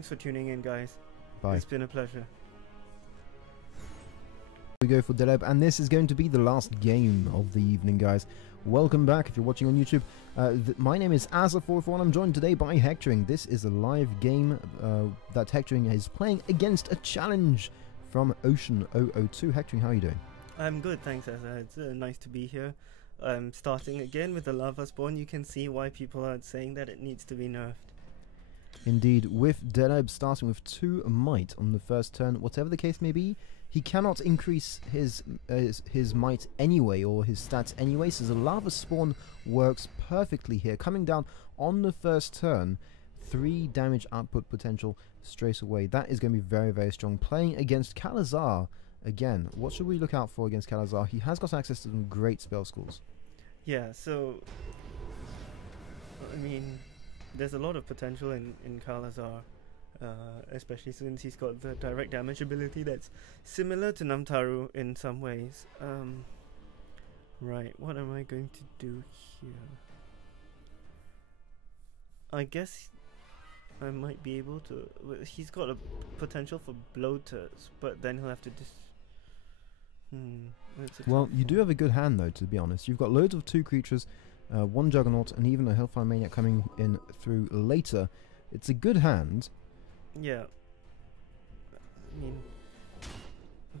Thanks for tuning in, guys. Bye. It's been a pleasure. We go for Deleb, and this is going to be the last game of the evening, guys. Welcome back if you're watching on YouTube. My name is Kal-Azaar, and I'm joined today by Hectoring. This is a live game that Hectoring is playing against a challenge from ocean002. Hectoring, how are you doing? I'm good, thanks, Asa. It's nice to be here. I'm starting again with the lava spawn. You can see why people are saying that it needs to be nerfed. Indeed, with Deleb starting with 2 might on the first turn, whatever the case may be, he cannot increase his might anyway, or his stats anyway, so the lava spawn works perfectly here. Coming down on the first turn, 3 damage output potential straight away. That is going to be very, very strong. Playing against Kal-Azaar, again, what should we look out for against Kal-Azaar? He has got access to some great spell schools. Yeah, so, I mean, there's a lot of potential in Kal-Azaar. Especially since he's got the direct damage ability that's similar to Namtaru in some ways. Right, what am I going to do here? I guess I might be able to... Well, he's got a potential for bloaters, but then he'll have to Well, you do have a good hand though, to be honest. You've got loads of 2 creatures, 1 Juggernaut, and even a Hellfire Maniac coming in through later. It's a good hand. Yeah, I mean,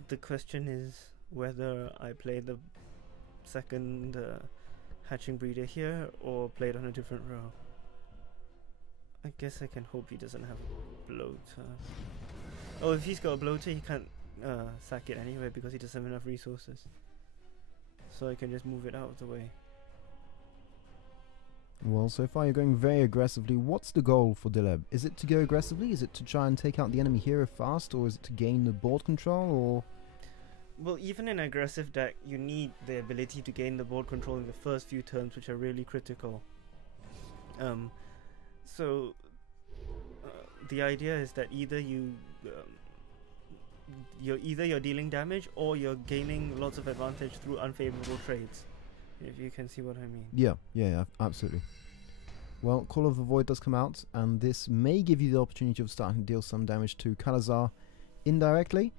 the question is whether I play the second hatching breeder here or play it on a different row. I guess I can hope he doesn't have a bloater. Oh, if he's got a bloater, he can't sack it anyway because he doesn't have enough resources. So I can just move it out of the way. Well, so far you're going very aggressively. What's the goal for Deleb? Is it to go aggressively? Is it to try and take out the enemy hero fast? Or is it to gain the board control? Or well, even in an aggressive deck, you need the ability to gain the board control in the first few turns, which are really critical. So the idea is that either you're dealing damage or you're gaining lots of advantage through unfavorable trades. If you can see what I mean. Yeah, absolutely. Well, Call of the Void does come out, and this may give you the opportunity of starting to deal some damage to Kal-Azaar indirectly.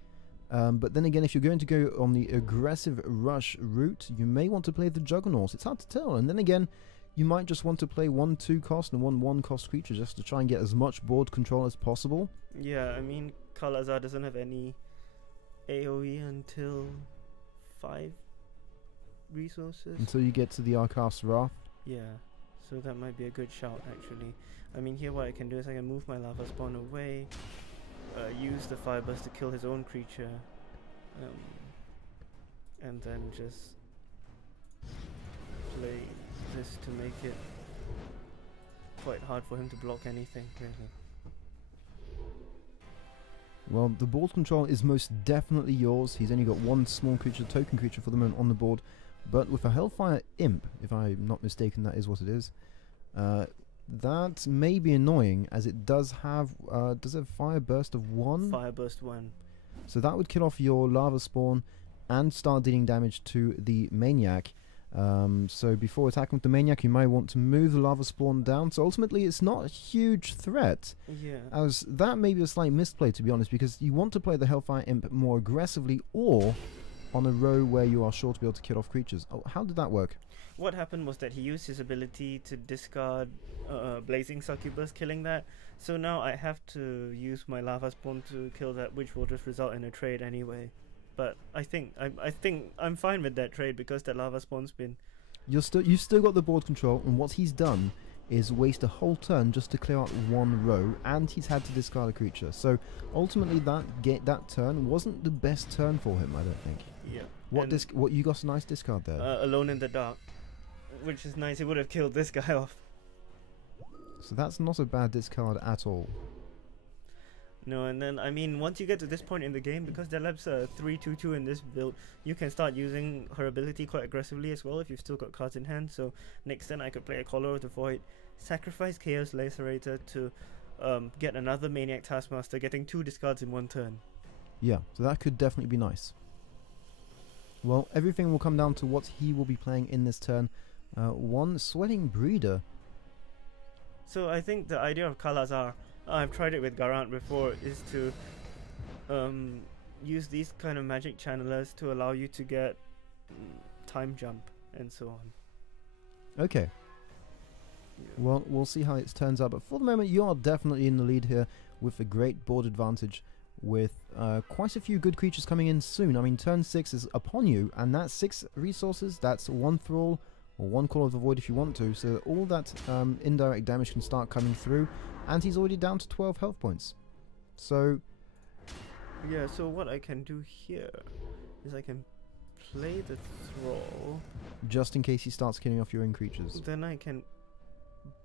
But then again, if you're going to go on the aggressive rush route, you may want to play the Juggernaut. It's hard to tell. And then again, you might just want to play 1 2 cost and 1 1 cost creature just to try and get as much board control as possible. Yeah, I mean, Kal-Azaar doesn't have any AoE until 5 resources. Until you get to the Arcaf's Wrath. Yeah, so that might be a good shout actually. I mean, here what I can do is I can move my lava spawn away, use the fire burst to kill his own creature, and then just play this to make it quite hard for him to block anything, really. Well, the board control is most definitely yours. He's only got 1 small creature, token creature for the moment on the board. But with a Hellfire Imp, if I'm not mistaken, that is what it is. That may be annoying, as it does have Fire Burst of 1? Fire Burst 1. So that would kill off your Lava Spawn and start dealing damage to the Maniac. So before attacking with the Maniac, you might want to move the Lava Spawn down. So ultimately, it's not a huge threat. Yeah. As that may be a slight misplay, to be honest, because you want to play the Hellfire Imp more aggressively, or on a row where you are sure to be able to kill off creatures. Oh, how did that work? What happened was that he used his ability to discard Blazing Succubus, killing that. So now I have to use my Lava Spawn to kill that, which will just result in a trade anyway. But I think I'm fine with that trade because that Lava Spawn's been... You've still got the board control, and what he's done is waste a whole turn just to clear out 1 row, and he's had to discard a creature. So ultimately, that turn wasn't the best turn for him, I don't think. Yeah. What you got a nice discard there? Alone in the Dark, which is nice. It would have killed this guy off. So that's not a bad discard at all. No, and then, I mean, once you get to this point in the game, because Deleb's 3/2/2 in this build, you can start using her ability quite aggressively as well if you've still got cards in hand. So next turn I could play a Caller of the Void, sacrifice Chaos Lacerator to get another Maniac Taskmaster, getting 2 discards in 1 turn. Yeah, so that could definitely be nice. Well, everything will come down to what he will be playing in this turn. 1 Sweating Breeder. So I think the idea of Kal-Azaar I've tried it with Garant before, is to use these kind of magic channelers to allow you to get time jump and so on. Okay. Yeah. Well, we'll see how it turns out, but for the moment you are definitely in the lead here with a great board advantage, with quite a few good creatures coming in soon. I mean, turn 6 is upon you, and that's 6 resources, that's 1 Thrall, or 1 Call of the Void if you want to, so all that indirect damage can start coming through, and he's already down to 12 health points. So... yeah, so what I can do here is I can play the Thrall, just in case he starts killing off your own creatures. then I can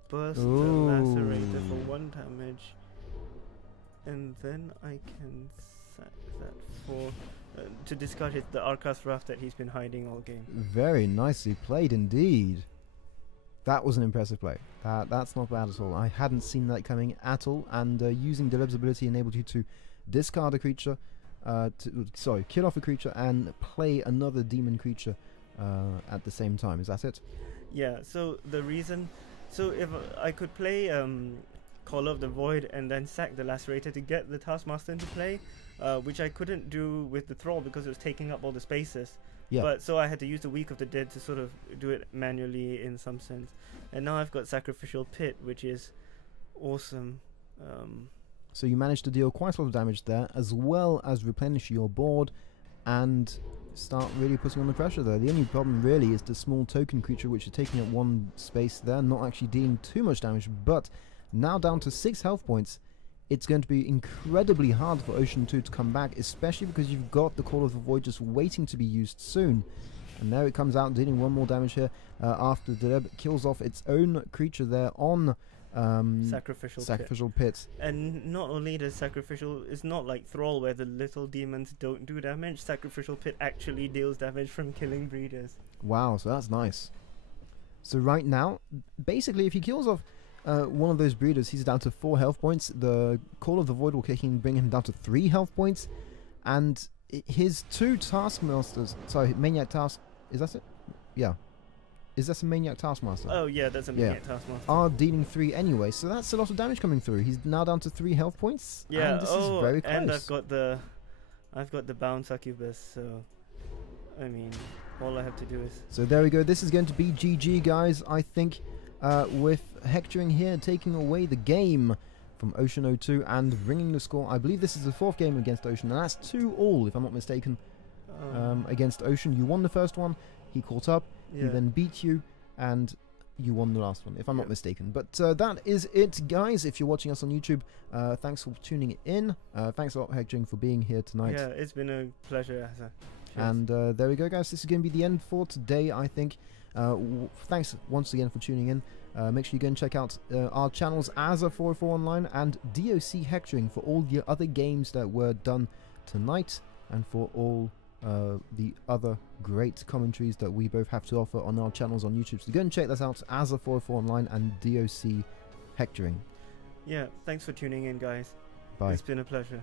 burst the Ooh. Lacerator for 1 damage, and then I can sack that for to discard the Arcas Wrath that he's been hiding all game. Very nicely played indeed. That was an impressive play. That's not bad at all. I hadn't seen that coming at all, and using Deleb's ability enabled you to discard a creature, kill off a creature and play another demon creature at the same time. Is that it? Yeah, so the reason... so if I could play Call of the Void and then sack the Lacerator to get the Taskmaster into play, which I couldn't do with the Thrall because it was taking up all the spaces. Yeah. But so I had to use the Week of the Dead to sort of do it manually in some sense. And now I've got Sacrificial Pit, which is awesome. So you managed to deal quite a lot of damage there, as well as replenish your board and start really putting on the pressure there. The only problem really is the small token creature, which is taking up 1 space there, not actually dealing too much damage, but now down to 6 health points. It's going to be incredibly hard for ocean002 to come back, especially because you've got the Call of the Void just waiting to be used soon. And there it comes out, dealing 1 more damage here after Deleb kills off its own creature there on Sacrificial Pit. And not only does Sacrificial... it's not like Thrall where the little demons don't do damage. Sacrificial Pit actually deals damage from killing breeders. Wow, so that's nice. So right now, basically if he kills off one of those breeders, he's down to 4 health points. The Call of the Void will kick in, bring him down to 3 health points. And his 2 Taskmasters... sorry, Maniac Task... is that it? Yeah. Is that a Maniac Taskmaster? Oh yeah, that's a Maniac Taskmaster. Are dealing 3 anyway, so that's a lot of damage coming through. He's now down to 3 health points. Yeah, and this is very close. And I've got the Bound Succubus, so I mean, all I have to do is... so there we go. This is going to be GG, guys, I think, with Hectoring here taking away the game from ocean002 and bringing the score. I believe this is the 4th game against Ocean, and that's 2-all, if I'm not mistaken, against Ocean. You won the first one, he caught up, he then beat you, and you won the last one, if I'm not mistaken. But that is it, guys. If you're watching us on YouTube, thanks for tuning in. Thanks a lot, Hectoring, for being here tonight. Yeah, it's been a pleasure, Asa. And there we go, guys. This is going to be the end for today, I think. Thanks once again for tuning in. Make sure you go and check out our channels, Asa404 Online and DOC Hectoring, for all the other games that were done tonight, and for all the other great commentaries that we both have to offer on our channels on YouTube. So go and check that out, Asa404 Online and DOC Hectoring. Yeah, thanks for tuning in, guys. Bye. It's been a pleasure.